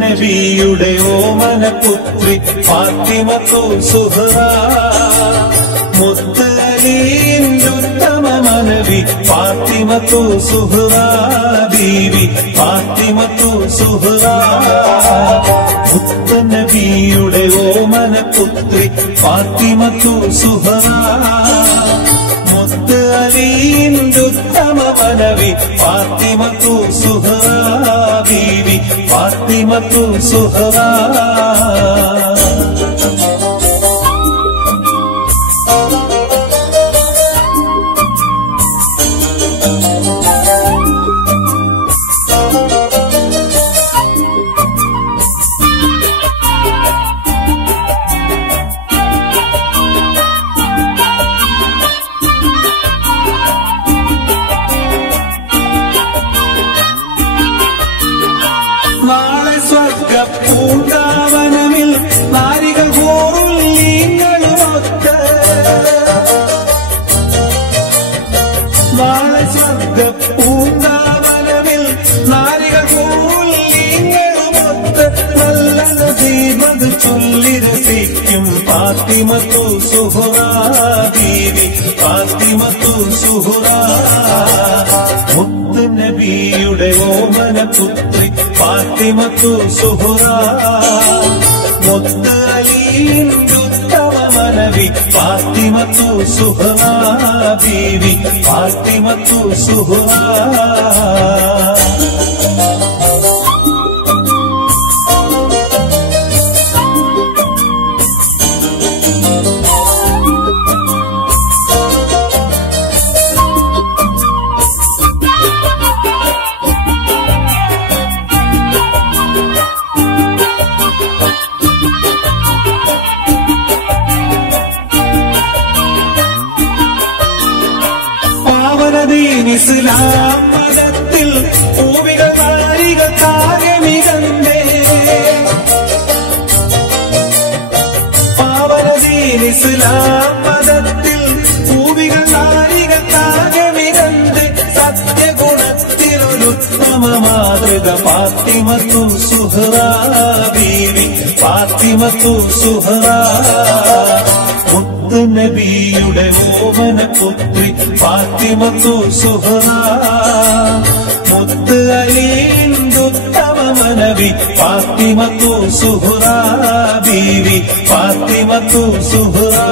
നബിയുടെ ഓമനപുത്രി ഫാത്തിമത്തു സുഹ്റാ മുത്ത് അലിയുടെ ഉത്തമ മനവി ഫാത്തിമത്തു സുഹ്റാ ബീവി ഫാത്തിമത്തു സുഹ്റാ മുത്ത് നബിയുടെ ഓമനപുത്രി ഫാത്തിമത്തു സുഹ്റാ മുത്ത് അലിയുടെ ഉത്തമ മനവി ഫാത്തിമത്തു സുഹ്റാ ബീവി ഫാത്തിമത്തു സുഹ്റാ പൂങ്കാവനമിൽ നാരികൾ പൂർണ്ണീങ്ങളുമൊത്ത് നാളെ സ്വർഗ പൂങ്കാവനമിൽ നാരികൾ പൂർണ്ണീങ്ങളുമൊത്ത് നല്ല നസീബത് ചൊല്ലി രസിക്കും ഫാത്തിമത്തു സുഹ്റാ ബീവി ഫാത്തിമത്തു സുഹ്റാ മുത്ത് നബിയുടെ ഓമനപുത്രി ഫാത്തിമത്തു സുഹ്റാ മുത്ത് അലിയുടെ ഉത്തമ മനവി ഫാത്തിമത്തു സുഹ്റാ ബീവി ഫാത്തിമത്തു സുഹ്റാ ഇസ്ലാം മതത്തിൽ പൂവികൾ നാരികൾ താഴെ മികന്നേ പാവനദീൻ ഇസ്ലാം മതത്തിൽ പൂവികൾ നാരികൾ താഴെ മികന്ന് സത്യഗുണത്തിനൊരുത്തമ മാതൃക ഫാത്തിമത്തു സുഹ്റാ ബീവി ഫാത്തിമത്തു സുഹ്റാ മുത്ത് നബിയുടെ ഓമനപുത്രി ഫാത്തിമത്തു സുഹ്റാ മുത്ത് അലിയുടെ ഉത്തമ മനവി ഫാത്തിമത്തു സുഹ്റാ ബീവി ഫാത്തിമത്തു സുഹ്റാ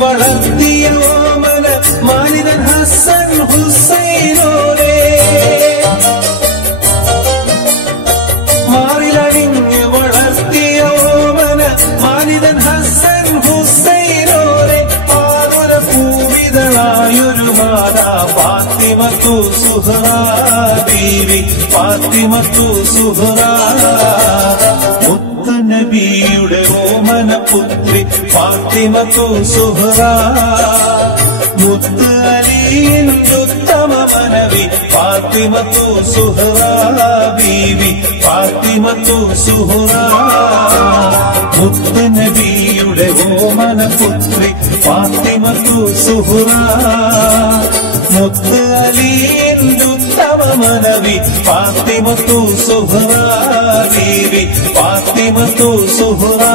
വളർത്തിയ ഓമന മാനിതൻ ഹസൻ ഹുസൈനോരെ മാറിലണിഞ്ഞ് വളർത്തിയ ഓമന മാനിതൻ ഹസൻ ഹുസൈനോരെ ആതുര പൂവിതളായൊരു മാതാ ഫാത്തിമത്തു സുഹ്റാ ബീവി ഫാത്തിമത്തു സുഹ്റാ മുത്ത് നബിയുടെ ഓമനപുത്രി ഫാത്തിമത്തു സുഹ്റാ മുത്ത് അലിയുടെ ഉത്തമ മനവി ഫാത്തിമത്തു സുഹ്റാ ബീവി ഫാത്തിമത്തു സുഹ്റാ മുത്ത് നബിയുടെ ഓമനപുത്രി ഫാത്തിമത്തു സുഹ്റാ മുത്ത് അലിയുടെ ഉത്തമ മനവി ഫാത്തിമത്തു സുഹ്റാ ബീവി ഫാത്തിമത്തു സുഹ്റാ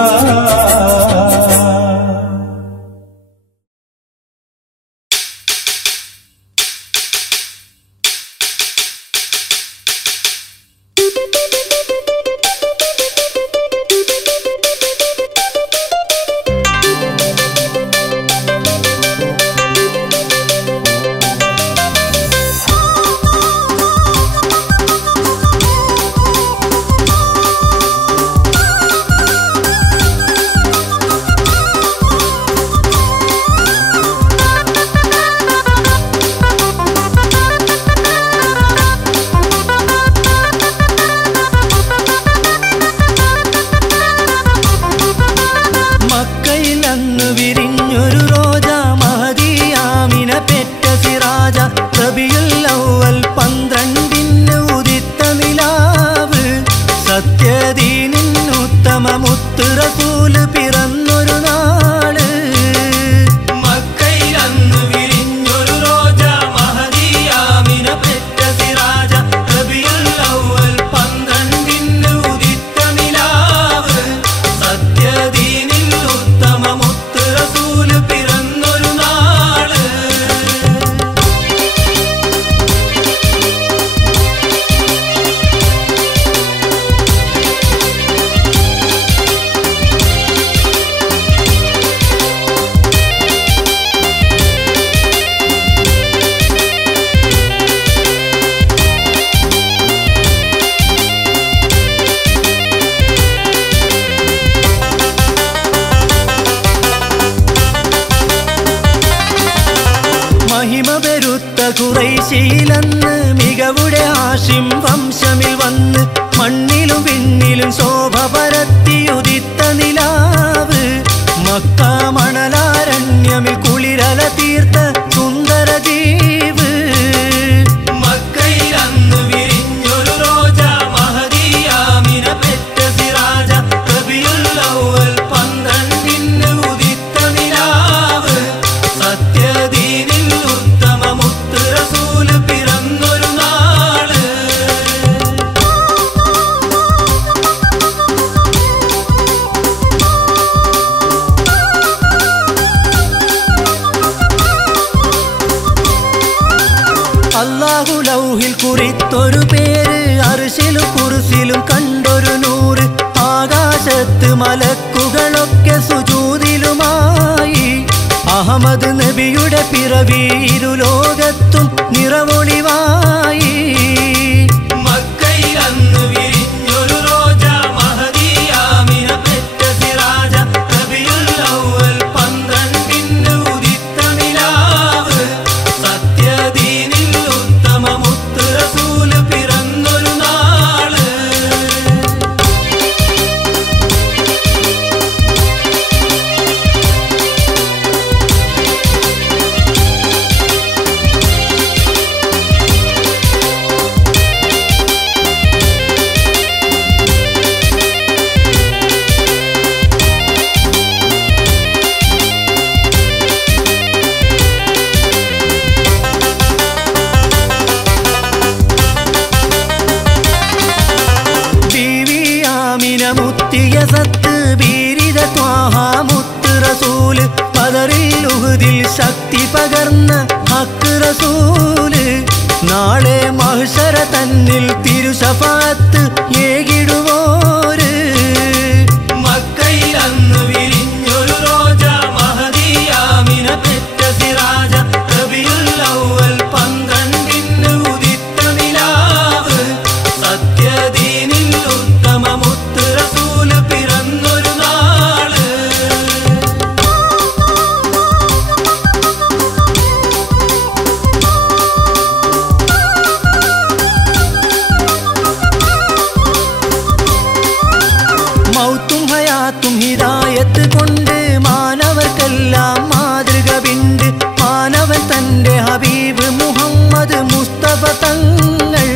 ഖുറൈശിയിലന്ന് മികവുടെ ഹാഷിം വംശമിൽ വന്ന് മണ്ണിലും വിണ്ണിലും ശോഭ പരത്തിയുദിത്ത നിലാവ് മക്ക മണലാരണ്യമിൽ കുളിരല തീർത്ത സുന്ദര ജീവ് മക്കയിലന്ന് വിരിഞ്ഞൊരു റോജ മഹദി ആമിന പെറ്റ സിറാജ റബിയുൽ അവ്വൽ 12 ഉദിത്ത നിലാവ് സത്യദീനിൽ ഉത്തമ മുത്ത് റസൂൽ പിറന്നൊരു നാള് അല്ലാഹു ലൗഹിൽ കുറിത്തൊരു പേര് അർശിലും കുർസിലും കണ്ടൊരു നൂറ് ആകാശത്ത് മലക്കുകളൊക്കെ സുജൂദിലുമായി അഹമ്മദ് നബിയുടെ പിറവി ഇരുലോകത്തും നിറവൊളിവായി മക്കയിലന്ന് വിരിഞ്ഞൊരു റോജ മഹദി ആമിന പെറ്റ സിറാജ റബിയുൽ അവ്വൽ 12 ഉദിത്ത നിലാവ് സത്യദീനിൽ ഉത്തമ മുത്ത് റസൂൽ പിറന്നൊരു നാള് ബീവി ആമിന മുത്തിയ സത്ത് ബീരിത ത്വാഹ മുത്ത് റസൂല് ബദറിൽ ഉഹുദിൽ ശക്തി പകർന്ന ഹക്ക് റസൂല് നാളെ മഹ്ശറ തന്നിൽ തിരുശഫാത്ത് ഏകിടുവോര് മക്കയിലന്ന് വിരിഞ്ഞൊരു റോജ മഹദി ആമിന പെറ്റ സിറാജ റബിയുൽ അവ്വൽ 12 ഉദിത്ത നിലാവ് സത്യദീനിൽ ഉത്തമ മുത്ത് റസൂൽ പിറന്നൊരു നാള് മൗത്തും ഹയാത്തും ഹിദായത്ത് കൊണ്ട് മാനവർക്കെല്ലാം മാതൃക പിണ്ട് മാനവൻ തന്റെ ഹബീബ് മുഹമ്മദ് മുസ്തഫ തങ്ങൾ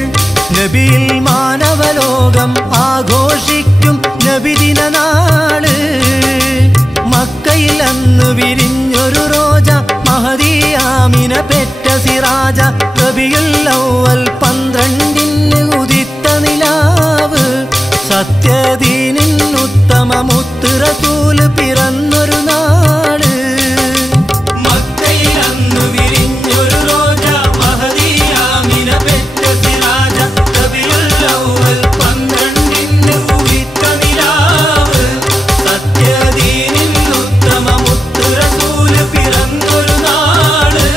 നബിയിൽ മാനവലോകം ആഘോഷിക്കും നബിദിന നാള് മക്കയിൽ അന്ന് വിരിഞ്ഞൊരു റോജ മഹദി ആമിന പെറ്റ സിറാജ റബിയുൽ അവ്വൽ 12 ഉദിത്ത നിലാവ് സത്യദീനിൻ ഉത്തമ മുത്ത് റസൂൽ പിറന്നൊരു നാള് മക്കയിലന്ന് വിരിഞ്ഞൊരു റോജ മഹദി ആമിന പെറ്റ സിറാജ റബിയുൽ അവ്വൽ 12 ഉദിത്ത നിലാവ് സത്യദീനിൻ ഉത്തമ മുത്ത് റസൂൽ പിറന്നൊരു നാള്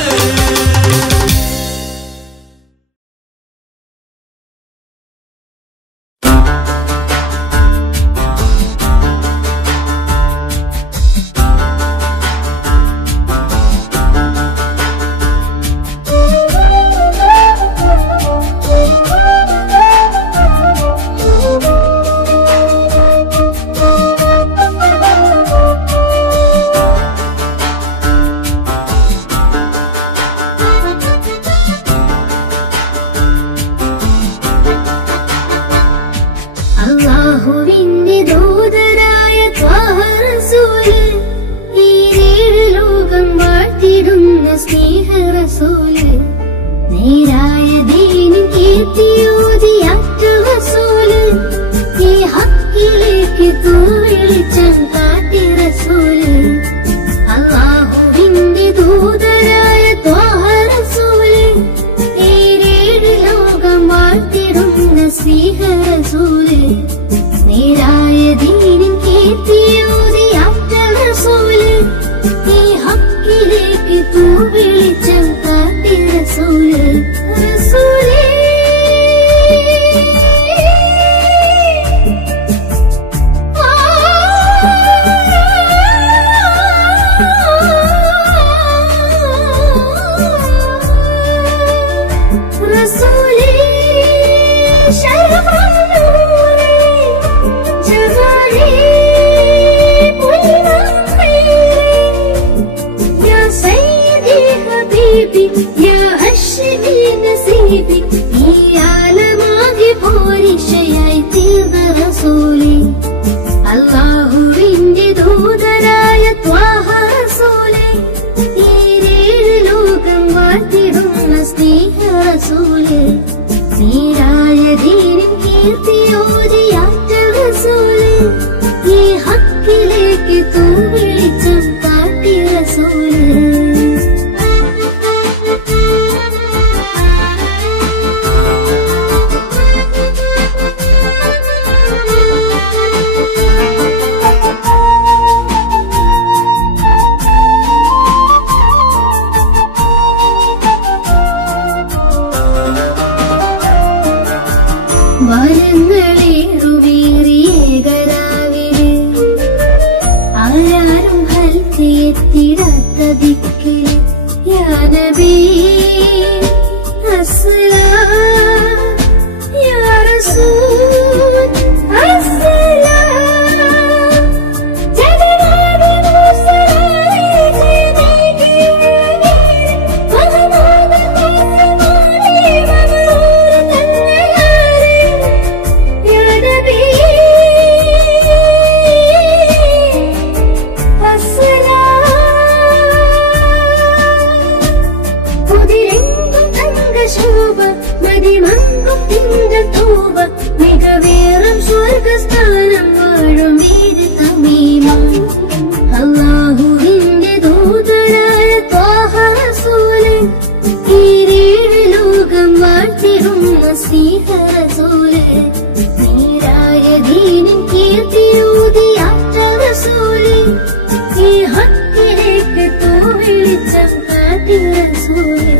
അല്ലാഹുവിന്റെ ദൂതരായ ത്വാഹ റസൂല് ഈ 7 ലോകം വാഴ്ത്തിടുന്ന സ്നേഹ റസൂല് നേരായ ദീനിൻ കീർത്തിയോതിയാറ്റ റസൂല് ഈ ഹക്കിലേക്ക് തൂവെളിച്ചം കാട്ടി റസൂല് അല്ലാഹുവിന്റെ ദൂതരായ ത്വാഹ റസൂല് ഈ 7 ലോകം വാഴ്ത്തിടുന്ന സ്നേഹ റസൂല് നേരായ ദീനിൻ കീർത്തിയോതിയാറ്റ റസൂല് ഈ ഹക്കിലേക്ക് തൂവെളിച്ചം കാട്ടി റസൂല് റസൂലേ حبيبي يا هشمي نسيبي يا لماغي بوري شيعتي رسولي الله ويندي ദൂതരായ ത്വാഹ റസൂലേ ഈരേഴ് ലോകം വാഴ്ത്തിടുന്ന സ്നേഹ റസൂലേ നീരായ ദീനിൻ കീർത്തിയോരിയാറ്റൽ റസൂലേ ഈ ഹക്കിലേക്ക് തൂ വെളിച്ചം കാട്ടി റസൂലേ ആരാരും ഹൽക്കെത്തിടാത്ത ദിക്കിൽ യാ നബി അസ്സലാം യാ റസൂൽ അസ്സലാം ജനനാബി മുസ്തഫായി ജനകി മുഹമ്മദ് മുസ്തഫായി മംറൂർ തന്നലാരി യാ നബി മതിമങ്കും തിങ്കൾ തൂവ മികവേറും സ്വർഗസ്ഥാനം വാഴും വീട് തമീമം അല്ലാഹുവിന്റെ ദൂതരായ ത്വാഹ റസൂലേ ഈരേഴ് ലോകം വാഴ്ത്തിടുന്ന സ്നേഹ റസൂലേ നീരായ ദീനിൻ കീർത്തിയൂതിയാറ്റ റസൂലേ ഈ ഹക്കിലേക്ക് തൂ വെളിച്ചം കാട്ടി റസൂലേ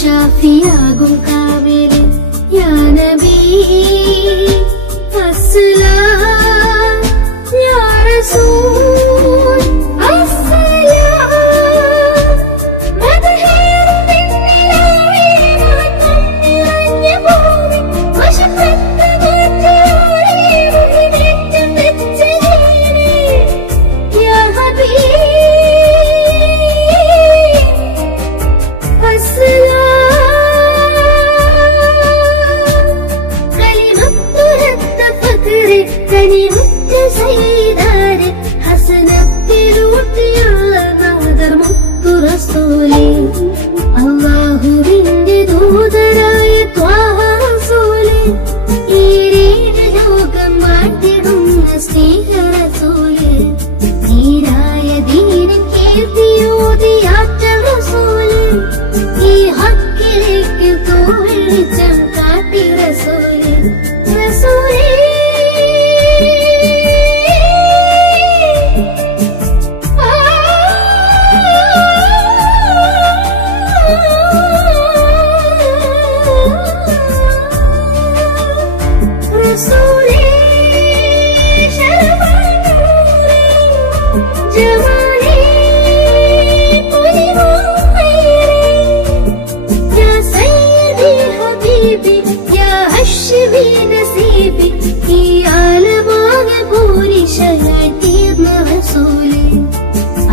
ഷാഫിയാകും കാമില് യാ നബി അസ്സലാം യാ റസൂൽ അസ്സലാം മദഹേറും നിന്നിലാവേ മാറ്റം നിറഞ്ഞ ഭൂമി വശപ്പത്ത മാറ്റിയോരേ മുഹിനേറ്റം വെച്ച ദീനേ യാ ഹബീബ് അസ്സലാം കനിമുറ്റ സയ്യിദാരെ ഹസനത്തിലൂട്ടിയുള്ള നാദർ മുത്തു റസൂലേ അല്ലാഹുവിന്റെ ദൂതരായ ത്വാഹ റസൂലേ ഈരേഴ് ലോകം വാഴ്ത്തിടുന്ന സ്നേഹ റസൂലേ നീരായ ദീനിൻ കീർത്തിയൂതിയാറ്റ റസൂലേ ഈ ഹക്കിലേക്ക് തൂ വെളിച്ചം കാട്ടി റസൂലേ റസൂലേ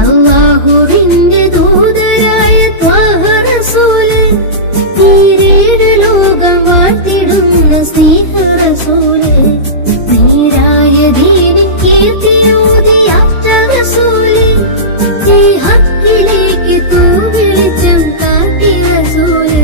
അല്ലാഹുവിന്റെ ദൂതരായ ത്വാഹ റസൂലേ ഈരേഴ് ലോകം വാഴ്ത്തിടുന്ന സ്നേഹ റസൂലേ നീരായ ദീനിൻ കീർത്തിയൂതിയാറ്റ റസൂലേ ഈ ഹക്കിലേക്ക് തൂ വെളിച്ചം കാട്ടി റസൂലേ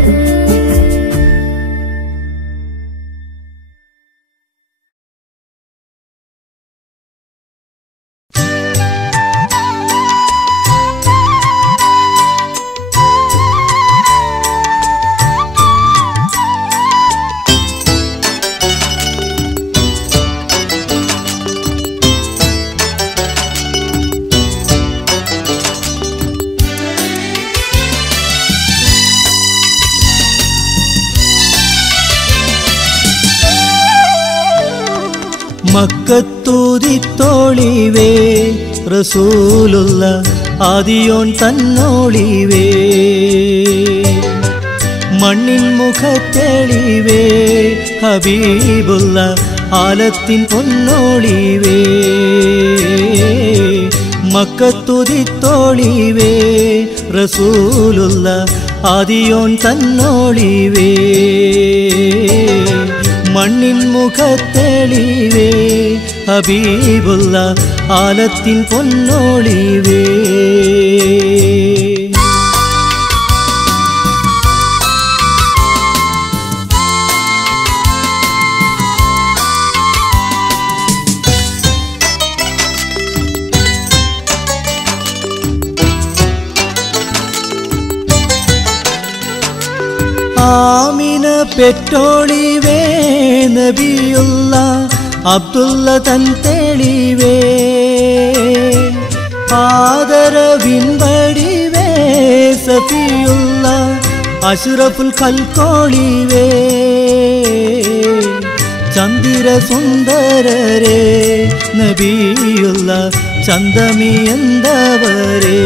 മക്കത്തൂതിത്തോളിവേ റസൂലുള്ള ആദിയോൻ തന്നോളിവേ മണ്ണിൻ മുഖത്തെളിവേ ഹബീബുള്ള ആലത്തിൻ പൊന്നോളിവേ മക്കത്തുതിത്തോളിവേ റസൂലുള്ള ആദിയോൻ തന്നോളിവേ മണ്ണിൻ മുഖത്തെളിവേ ഹബീബുള്ള ആലത്തിൻ പൊന്നോളിവേ ആമിന പെറ്റോളിവേ നബിയുള്ള അബ്ദുള്ള തൻ തെളിവേ ആദരവിൻപടിവേ സഫിയുള്ള അഷ്റഫുൽ ഖൽഖോളിവേ ചന്ദിര സുന്ദരരേ നബിയുള്ള ചന്ദമിയന്തവരേ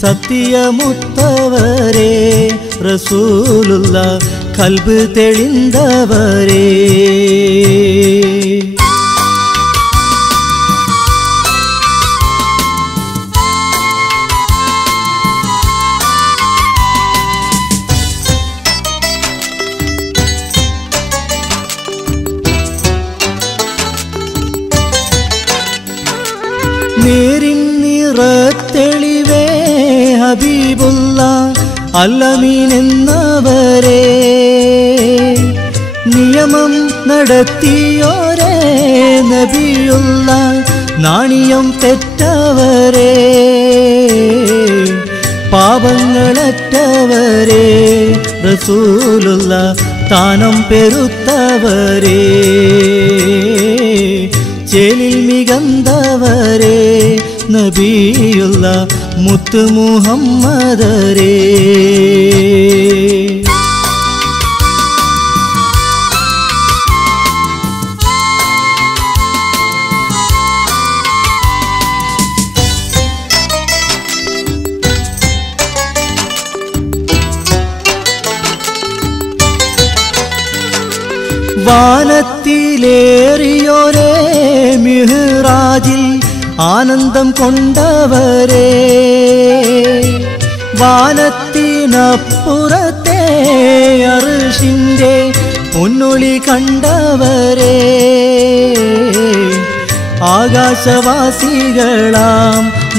സത്യമുത്തവരേ റസൂലുള്ള കൽബ് തെളിന്തവരേ നേരിൻ നിറത്തെളിവേ ഹബീബുള്ള അല്ലമീൻ എന്നവരേ നിയമം നടത്തിയോരേ നബിയുള്ള നാണിയം തെറ്റവരേ പാപങ്ങളറ്റവരേ റസൂലുള്ള താനം പെരുത്തവരേ ചേലിൽ മികന്തവരേ നബിയുള്ള മുത്ത് മുഹമ്മദരേ വാനത്തിലേറിയോരേ മിഹ്റാജിൽ ആനന്ദം കൊണ്ടവരേ വാനത്തിനപ്പുറത്തെ അർശിന്റെ പൊന്നൊളി കണ്ടവരേ ആകാശവാസികളാം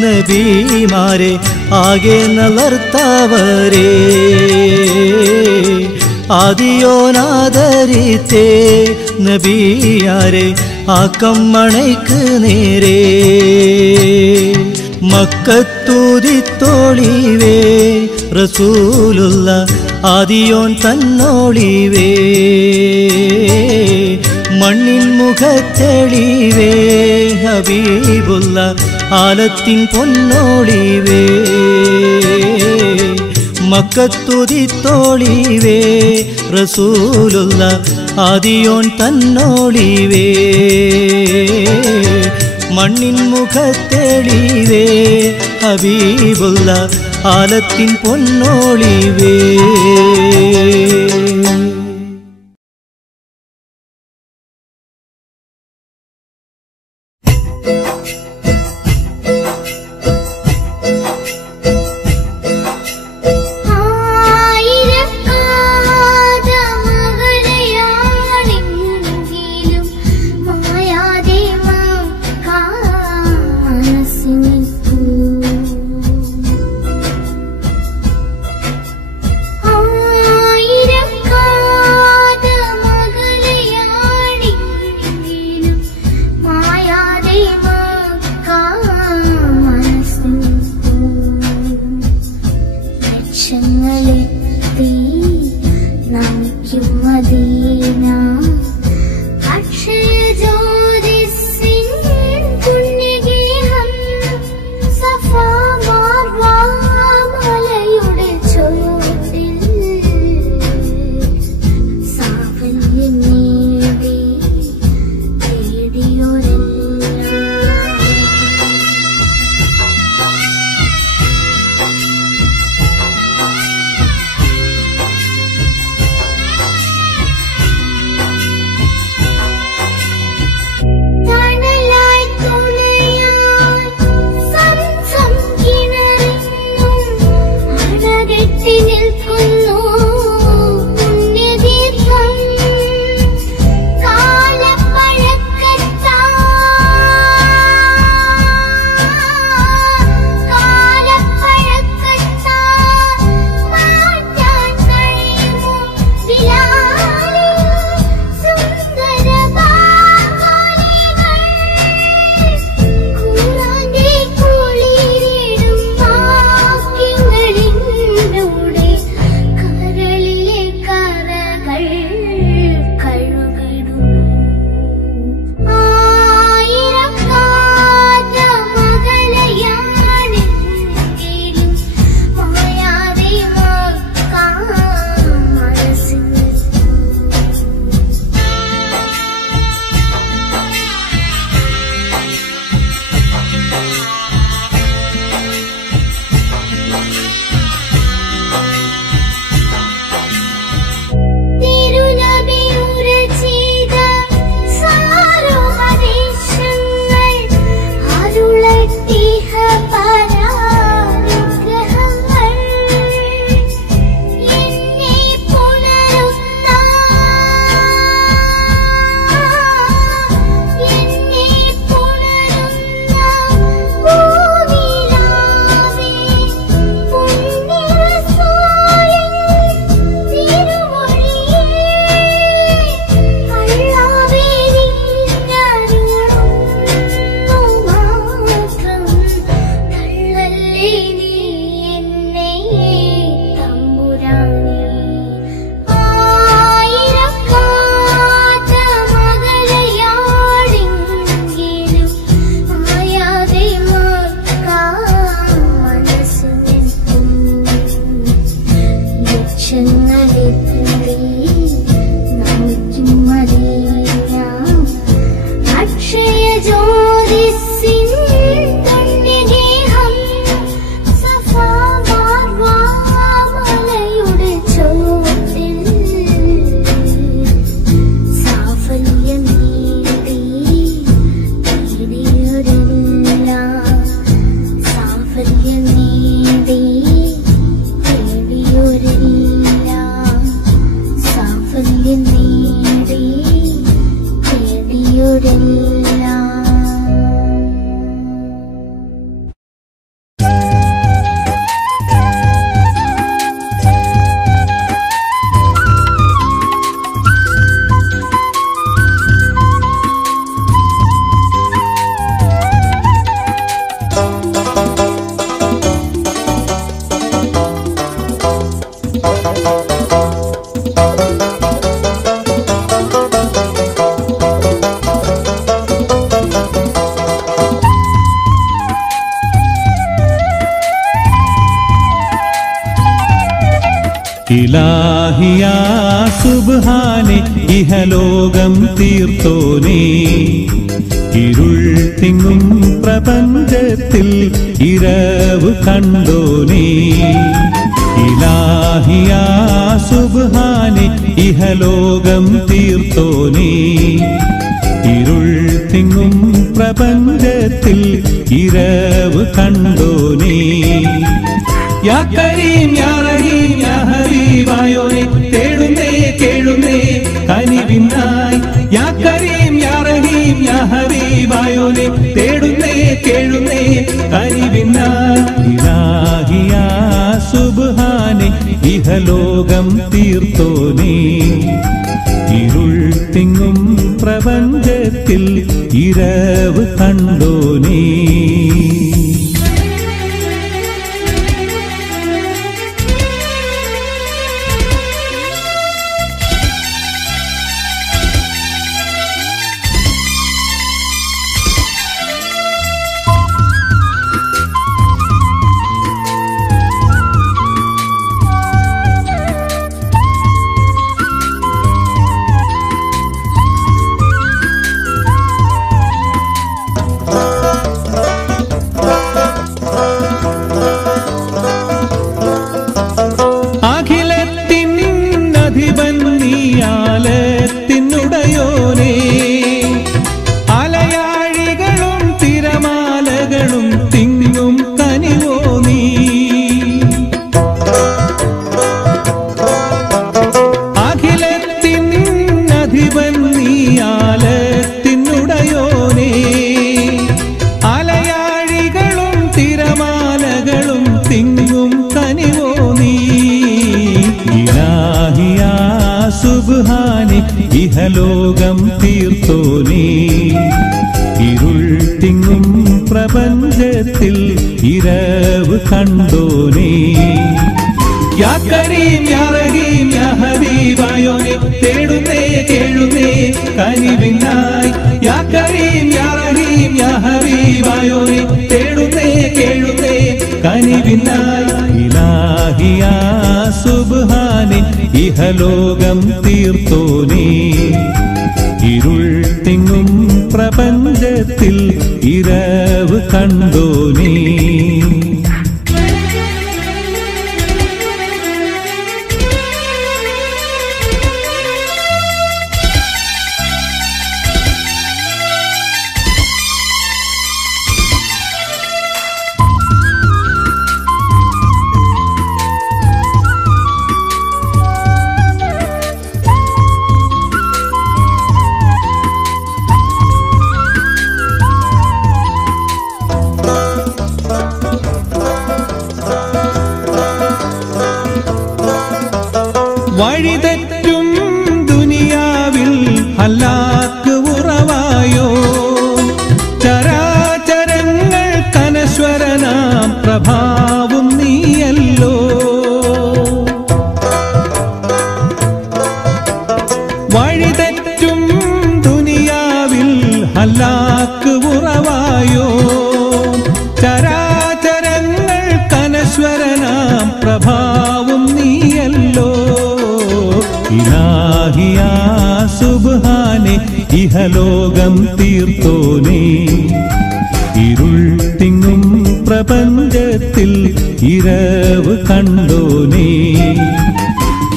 നബിമാരെ ആകെ നളർത്തവരേ ആദിയോനാദരിത്തേ നബിയാരെ ആക്കമ്മണയ്ക്ക് നേരേ മക്കത്തൂതിത്തോളിവേ റസൂലുള്ള ആദിയോൻ തന്നോളിവേ മണ്ണിൻ മുഖത്തെളിവേ ഹബീബുള്ള ആലത്തിൻ പൊന്നോളിവേ മക്കത്തുതിത്തോളിവേ റസൂലുള്ള ആദിയോൻ തന്നോളിവേ മണ്ണിൻ മുഖത്തെളിവേ ഹബീബുള്ള ആലത്തിൻ പൊന്നോളിവേ ആ ഇലാഹിയാ സുബ്ഹാനെ ഇഹലോകം തീർത്തോനേ, ഇരുൾ തിങ്ങും പ്രപഞ്ചത്തിൽ ഇരവ് കണ്ടോനേ. ഇലാഹിയാ സുബ്ഹാനെ ഇഹലോകം തീർത്തോനേ, ഇരുൾ തിങ്ങും പ്രപഞ്ചത്തിൽ ഇരവ് കണ്ടോനേ. യാ കരീം യാ റഹീം യാ ഹബീബായോനെ തേടുന്നേ കേഴുന്നേ കനിവിനായി. യാ കരീം യാ റഹീം യാ ഹബീബായോനെ തേടുന്നേ കേഴുന്നേ കനിവിനായി. ഇലാഹിയാ സുബ്ഹാനെ ഇഹലോകം തീർത്തോനേ, ഇരുൾ തിങ്ങും പ്രപഞ്ചത്തിൽ ഇരവ് കണ്ടോനേ. ത്തിനുടയോനേ, അലയാഴികളും തിരമാലകളും തിങ്ങും കനിവോ നീ. അഖിലത്തിൻ അധിപൻ നീയാലത്തിനുടയോനേ, അലയാഴികളും തിരമാലകളും തിങ്ങും കനിവോ നീ. ഇലാഹിയാ സുബ്ഹാനെ ഇഹലോകം തീർത്തോനേ, ഇരുൾ തിങ്ങും പ്രപഞ്ചത്തിൽ ഇരവ് കണ്ടോനേ. യാ കരീം യാ റഹീം യാ ഹബീബായോനെ തേടുന്നേ കേഴുന്നേ കനിവിനായി. യാ കരീം യാ റഹീം യാ ഹബീബായോനെ തേടുന്നേ കേഴുന്നേ കനിവിനായി. ഇലാഹിയാ സുബ്ഹാനെ ഇഹലോകം തീർത്തോനേ, ഇരുൾ തിങ്ങും പ്രപഞ്ചത്തിൽ ഇരവ് കണ്ടോനേ. വഴിതെറ്റും ദുനിയാവിൽ ഹലാക്ക് ഉറവായോ, ചരാചരങ്ങൾ കനശ്വരനാം പ്രഭാവും നീയല്ലോ. വഴിതെറ്റും ദുനിയാവിൽ ഹലാക്ക് ഉറവായോ, ചരാചരങ്ങൾ കനശ്വരനാം പ്രഭാവും നീയല്ലോ. ഇലാഹിയാ സുബ്ഹാനെ ഇഹലോകം തീർത്തോനേ, ഇരുൾ തിങ്ങും പ്രപഞ്ചത്തിൽ ഇരവ് കണ്ടോനേ.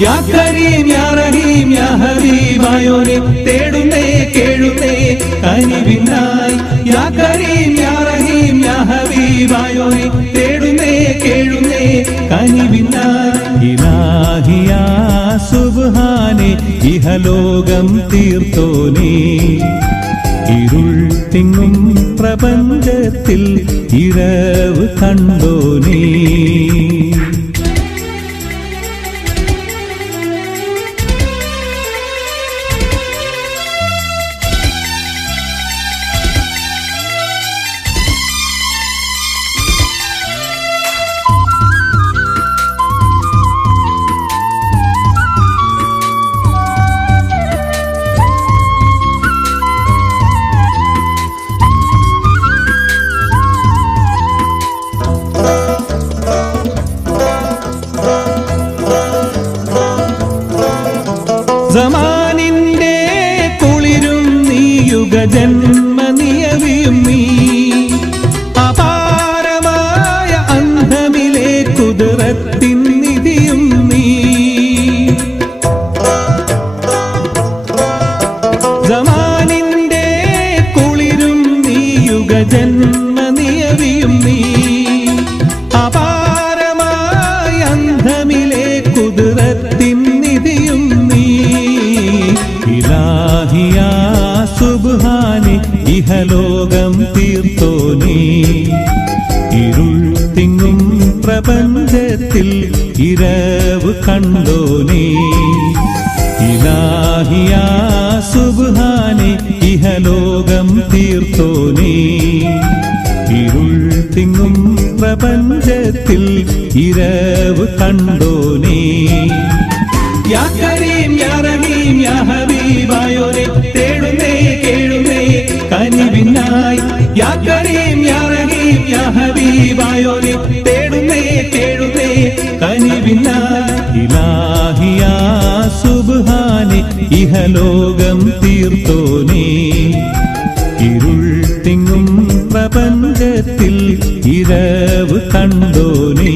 യാ കരീം യാ റഹീം യാ ഹബീബായോനെ തേടുന്നേ കേഴുന്നേ കനിവിനായി. യാ കരീം യാ റഹീം യാ ഹബീബായോനെ തേടുന്നേ കേഴുന്നേ കനിവിനായി. ഇലാഹിയാ സുബ്ഹാനെ ഇഹലോകം തീർത്തോനേ, ഇരുൾ തിങ്ങും പ്രപഞ്ചത്തിൽ ഇരവ് കണ്ടോനേ. സമാനിന്റെ കുളിരും നീ യുഗജന്മ നിയവിയും നീ അപാരമായ അന്ധമിലെ കുതിരത്തിൻ നിധിയും നീ സമാനിന്റെ കുളിരും നീ യുഗജന്മ നിയവിയും നീ അപാരമായ അന്ധമിലെ കുതിരത്തിൻ നിധിയും നീ ഇലാഹിയാ സുബ്ഹാനെ ഇഹലോകം തീർത്തോനേ ഇരുൾ തിങ്ങും പ്രപഞ്ചത്തിൽ ഇരവ് കണ്ടോനേ ഇലാഹിയാ സുബ്ഹാനെ ഇഹലോകം തീർത്തോനേ ഇരുൾ തിങ്ങും പ്രപഞ്ചത്തിൽ ഇരവ് കണ്ടോനേ യാ കരീം യാ റഹീം യാ ഹബീബായോനെ തേടുന്നേ കേഴുന്നേ കനിവിനായി യാ കരീം യാ റഹീം യാ ഹബീബായോനെ തേടുന്നേ കേഴുന്നേ കനിവിനായി ഇലാഹിയാ സുബ്ഹാനെ ഇഹലോകം തീർത്തോനേ ഇരുൾ തിങ്ങും പ്രപഞ്ചത്തിൽ ഇരവ് കണ്ടോനേ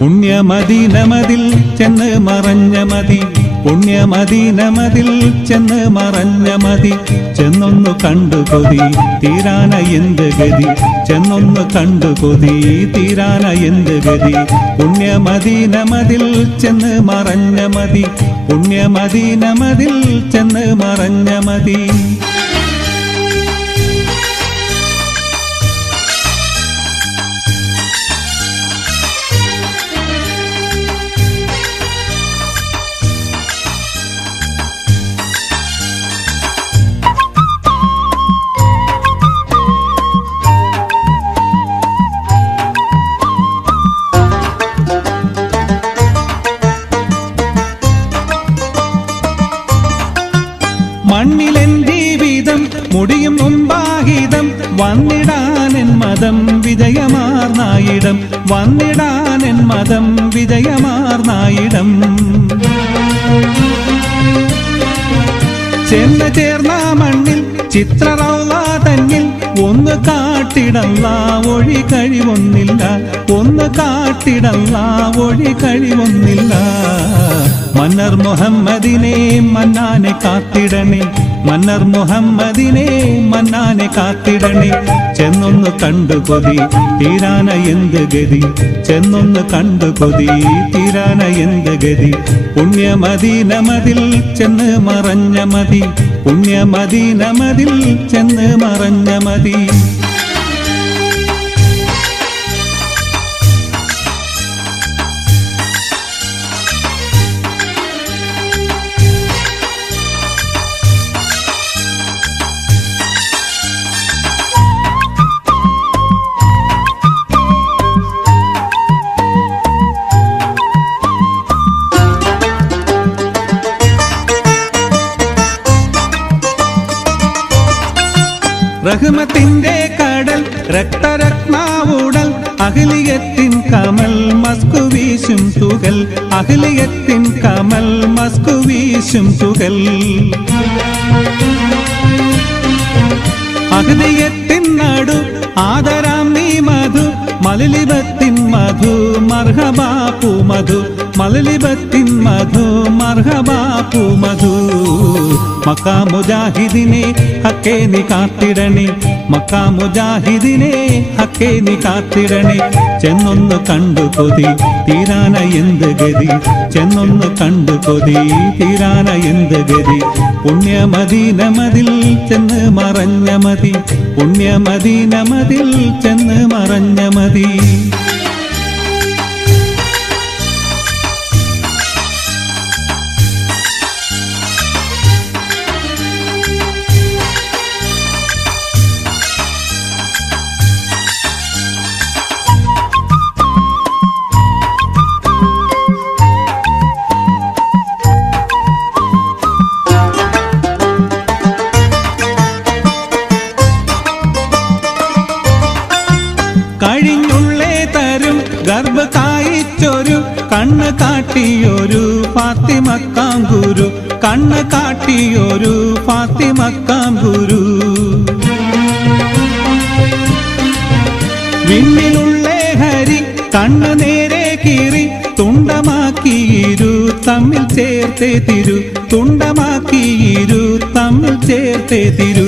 പുണ്യമദീനമതിൽ ചെന്ന് മറഞ്ഞ മതി പുണ്യമദീനമതിൽ ചെന്ന് മറഞ്ഞ മതി ചെന്നൊന്നു കണ്ടു കൊതി തീരാന എന്ത് ഗതി ചെന്നൊന്നു കണ്ടു കൊതി തീരാന എന്ത് ഗതി പുണ്യമദീനമതിൽ ചെന്ന് മറഞ്ഞ മതി പുണ്യമദീനമതിൽ ചെന്ന് മറഞ്ഞ മതി മണ്ണിലെൻ ജീവിതം മുടിയും മുമ്പാഹിതം വന്നിടാനെൻ മതം വിജയമാർന്നായിടം വന്നിടാനെൻ മതം വിജയമാർന്നായിടം ചെന്ന് ചേർന്ന മണ്ണിൽ ചിത്രറൗള തന്നിൽ ഒന്ന് കാട്ടിടല്ല ഒഴി കഴിവൊന്നില്ല ഒന്ന് കാട്ടിടല്ല ഒഴി കഴിവൊന്നില്ല മന്നർ മുഹമ്മദിനെ മന്നാനെ കാത്തിടണേ മന്നർ മുഹമ്മദിനെ മന്നാനെ കാത്തിടണേ ചെന്നൊന്ന് കണ്ടു കൊതി തീരാന എന്ത് ഗതി ചെന്നൊന്ന് കണ്ടു കൊതി തീരാന എന്ത് ഗതി പുണ്യമദീനമതിൽ ചെന്ന് മറഞ്ഞ മതി പുണ്യമദീനമതിൽ ചെന്ന് മറഞ്ഞ മതി റഹ്മത്തിന്റെ കടൽ രക്തരത്നാവുടൽ അഖിലിയത്തിൻ കമൽ മസ്കു വീശും തുകൽ അഖിലിയത്തിൻ കമൽ മസ്കു വീശും തുകൽ അഖിലിയത്തിൻ നടു ആദരാം നീ മധു മലലിബത്തിൻ മധു മർഹബാപ്പു മധു മലലിബത്തിൻ മധു മർഹബാപ്പു മധു മക്കാ മുജാഹിദിനെ ഹക്കേ നീ കാത്തിടണേ മക്കാ മുജാഹിദിനെ ഹക്കേ നീ കാത്തിടണേ ചെന്നൊന്ന് കണ്ടു കൊതി തീരാന എന്ത് ഗതി ചെന്നൊന്ന് കണ്ടു കൊതി തീരാന എന്ത് ഗതി പുണ്യമദീന മതിൽ ചെന്ന് മറഞ്ഞ മതി പുണ്യമദീന മതിൽ ചെന്ന് മറഞ്ഞ മതി കഴിഞ്ഞുള്ളേ തരും ഗർഭ കായിച്ചൊരു കണ്ണ് കാട്ടിയൊരു ഫാത്തിമക്കാം ഗുരു കണ്ണ് കാട്ടിയൊരു ഫാത്തിമക്കാം ഗുരു വിണ്ണിലുള്ളേ ഹരി കണ്ണ് നേരെ കീറി തുണ്ടമാക്കിയിരു തമ്മിൽ ചേർത്തേ തിരു തുണ്ടമാക്കിയിരു തമ്മിൽ ചേർത്തേ തിരു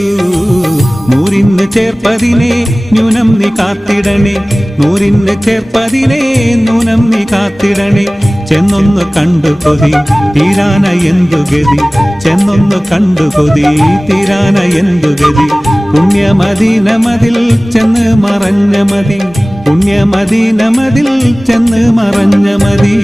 നൂറിന് ചേർപ്പതിനെ ന്യൂനം നീ കാത്തിടണേ നൂറിന് ചേർപ്പതിനെ ന്യൂനം നീ കാത്തിടണേ ചെന്നൊന്ന് കണ്ടു കൊതി തീരാന എന്തു ഗതി ചെന്നൊന്ന് കണ്ടു കൊതി തീരാന എന്തു ഗതി പുണ്യമദീന മതിൽ ചെന്ന് മറഞ്ഞ മതി പുണ്യമദീന മതിൽ ചെന്ന് മറഞ്ഞ മതി